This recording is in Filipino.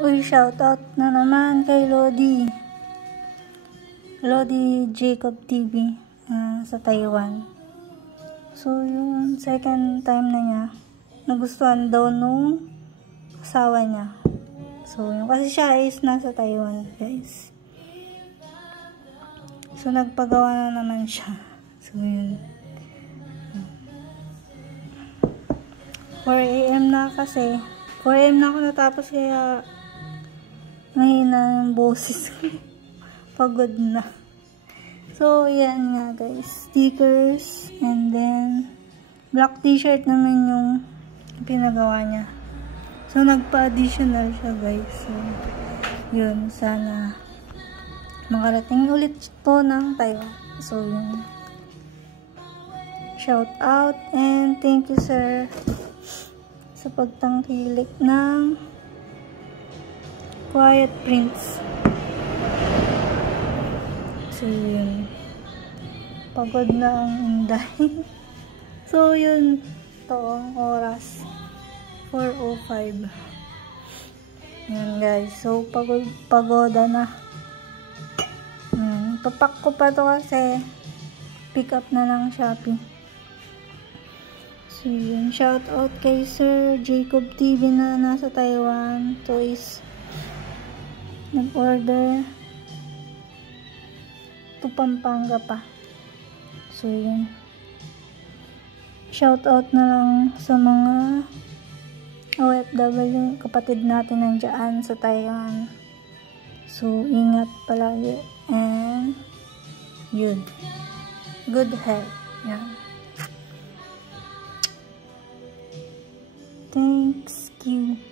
Uy, shoutout na naman kay Lodi Jacob TV sa Taiwan. So, yung second time na niya, nagustuhan daw nung asawa niya. So, yun. Kasi siya is nasa Taiwan, guys. So, nagpagawa na naman siya. So, yun. 4 AM na kasi. 4 AM na ako natapos kaya mahina yung boses ko. Pagod na. So, yan nga guys. Stickers. And then, black t-shirt naman yung pinagawa niya. So, nagpa-additional siya guys. So, yun. Sana makarating ulit to ng Taiwan. So, yun. Shout out and thank you sir sa pagtangkilik ng Quiet Prince. So, yun. Pagod na ang Inday. So, yun. Ito ang oras. 4:05. Yan, guys. So, pagoda na. Papak ko pa to kasi pick up na lang Shopee. So, yun. Shout out kay Sir Jacob TV na nasa Taiwan. So, is nag-order to Pampanga pa. So, yun. Shout out na lang sa mga OFW, kapatid natin nandiyan sa Taiwan. So, ingat palagi. And, yun. Good health. Yan. Thanks you.